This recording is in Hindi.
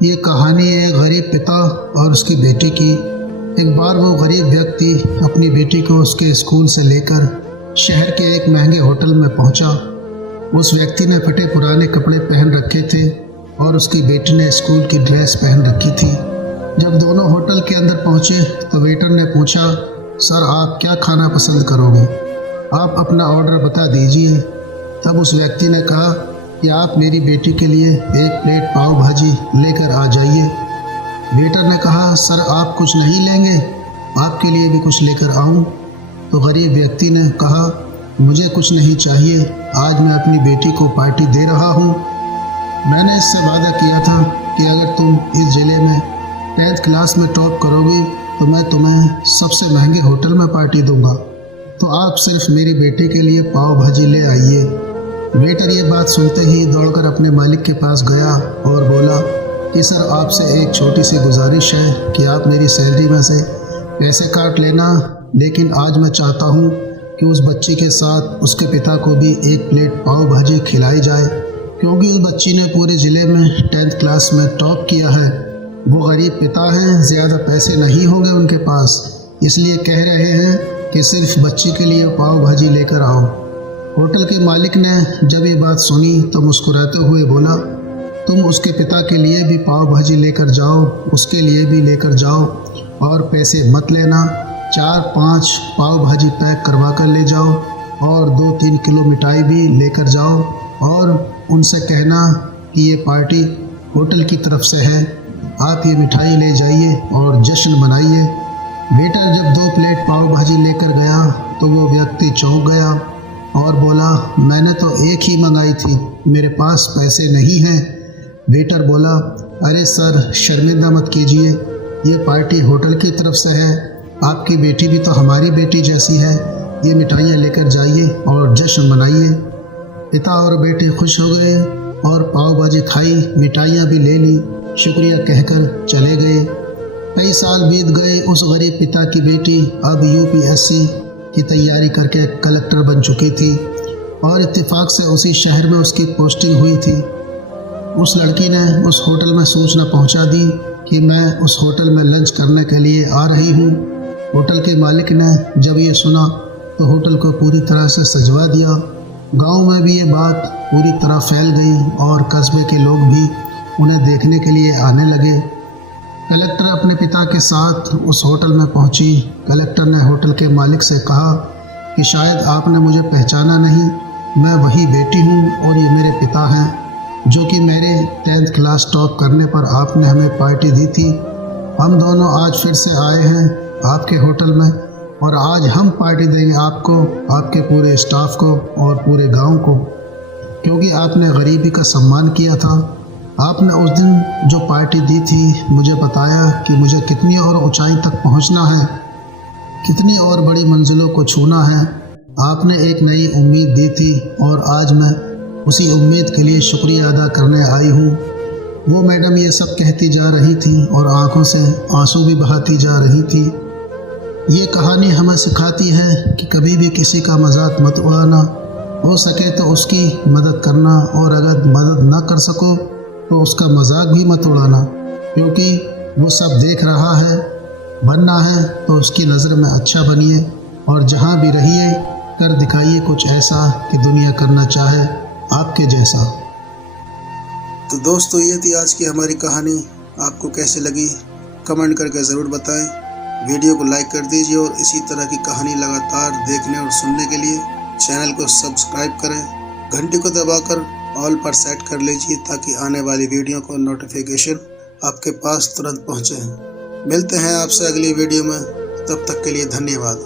ये कहानी है गरीब पिता और उसकी बेटी की। एक बार वो गरीब व्यक्ति अपनी बेटी को उसके स्कूल से लेकर शहर के एक महंगे होटल में पहुंचा। उस व्यक्ति ने फटे पुराने कपड़े पहन रखे थे और उसकी बेटी ने स्कूल की ड्रेस पहन रखी थी। जब दोनों होटल के अंदर पहुंचे तो वेटर ने पूछा, सर आप क्या खाना पसंद करोगे? आप अपना ऑर्डर बता दीजिए। तब उस व्यक्ति ने कहा कि आप मेरी बेटी के लिए एक प्लेट पाव भाजी लेकर आ जाइए। वेटर ने कहा, सर आप कुछ नहीं लेंगे? आपके लिए भी कुछ लेकर आऊं? तो गरीब व्यक्ति ने कहा, मुझे कुछ नहीं चाहिए, आज मैं अपनी बेटी को पार्टी दे रहा हूं। मैंने इससे वादा किया था कि अगर तुम इस ज़िले में 10th क्लास में टॉप करोगे तो मैं तुम्हें सबसे महंगे होटल में पार्टी दूंगा, तो आप सिर्फ मेरी बेटी के लिए पाव भाजी ले आइए। वेटर ये बात सुनते ही दौड़कर अपने मालिक के पास गया और बोला कि सर आपसे एक छोटी सी गुजारिश है कि आप मेरी सैलरी में से पैसे काट लेना, लेकिन आज मैं चाहता हूँ कि उस बच्ची के साथ उसके पिता को भी एक प्लेट पाव भाजी खिलाई जाए, क्योंकि उस बच्ची ने पूरे ज़िले में 10th क्लास में टॉप किया है। वो गरीब पिता हैं, ज़्यादा पैसे नहीं होंगे उनके पास, इसलिए कह रहे हैं कि सिर्फ बच्ची के लिए पाव भाजी लेकर आओ। होटल के मालिक ने जब ये बात सुनी तो मुस्कुराते हुए बोला, तुम उसके पिता के लिए भी पाव भाजी लेकर जाओ, उसके लिए भी लेकर जाओ और पैसे मत लेना। 4-5 पाव भाजी पैक करवा कर ले जाओ और 2-3 किलो मिठाई भी लेकर जाओ और उनसे कहना कि ये पार्टी होटल की तरफ से है, आप ये मिठाई ले जाइए और जश्न मनाइए। वेटर जब 2 प्लेट पाव भाजी लेकर गया तो वो व्यक्ति चौंक गया और बोला, मैंने तो एक ही मंगाई थी, मेरे पास पैसे नहीं हैं। वेटर बोला, अरे सर शर्मिंदा मत कीजिए, ये पार्टी होटल की तरफ से है, आपकी बेटी भी तो हमारी बेटी जैसी है, ये मिठाइयाँ लेकर जाइए और जश्न मनाइए। पिता और बेटे खुश हो गए और पाव भाजी खाई, मिठाइयाँ भी ले ली, शुक्रिया कहकर चले गए। कई साल बीत गए। उस गरीब पिता की बेटी अब UPSC की तैयारी करके कलेक्टर बन चुकी थी और इत्तेफाक से उसी शहर में उसकी पोस्टिंग हुई थी। उस लड़की ने उस होटल में सूचना पहुंचा दी कि मैं उस होटल में लंच करने के लिए आ रही हूं। होटल के मालिक ने जब ये सुना तो होटल को पूरी तरह से सजवा दिया। गांव में भी ये बात पूरी तरह फैल गई और कस्बे के लोग भी उन्हें देखने के लिए आने लगे। कलेक्टर अपने पिता के साथ उस होटल में पहुंची। कलेक्टर ने होटल के मालिक से कहा कि शायद आपने मुझे पहचाना नहीं, मैं वही बेटी हूं और ये मेरे पिता हैं जो कि मेरे 10th क्लास टॉप करने पर आपने हमें पार्टी दी थी। हम दोनों आज फिर से आए हैं आपके होटल में और आज हम पार्टी देंगे आपको, आपके पूरे स्टाफ को और पूरे गांव को, क्योंकि आपने गरीबी का सम्मान किया था। आपने उस दिन जो पार्टी दी थी मुझे बताया कि मुझे कितनी और ऊंचाई तक पहुंचना है, कितनी और बड़ी मंजिलों को छूना है। आपने एक नई उम्मीद दी थी और आज मैं उसी उम्मीद के लिए शुक्रिया अदा करने आई हूँ। वो मैडम ये सब कहती जा रही थी और आंखों से आंसू भी बहाती जा रही थी। ये कहानी हमें सिखाती है कि कभी भी किसी का मजाक मत उड़ाना, हो सके तो उसकी मदद करना और अगर मदद ना कर सको तो उसका मजाक भी मत उड़ाना, क्योंकि वो सब देख रहा है। बनना है तो उसकी नज़र में अच्छा बनिए और जहाँ भी रहिए कर दिखाइए कुछ ऐसा कि दुनिया करना चाहे आपके जैसा। तो दोस्तों ये थी आज की हमारी कहानी। आपको कैसे लगी कमेंट करके ज़रूर बताएं। वीडियो को लाइक कर दीजिए और इसी तरह की कहानी लगातार देखने और सुनने के लिए चैनल को सब्सक्राइब करें। घंटी को दबाकर ऑल पर सेट कर लीजिए ताकि आने वाली वीडियो को नोटिफिकेशन आपके पास तुरंत पहुंचे। मिलते हैं आपसे अगली वीडियो में, तब तक के लिए धन्यवाद।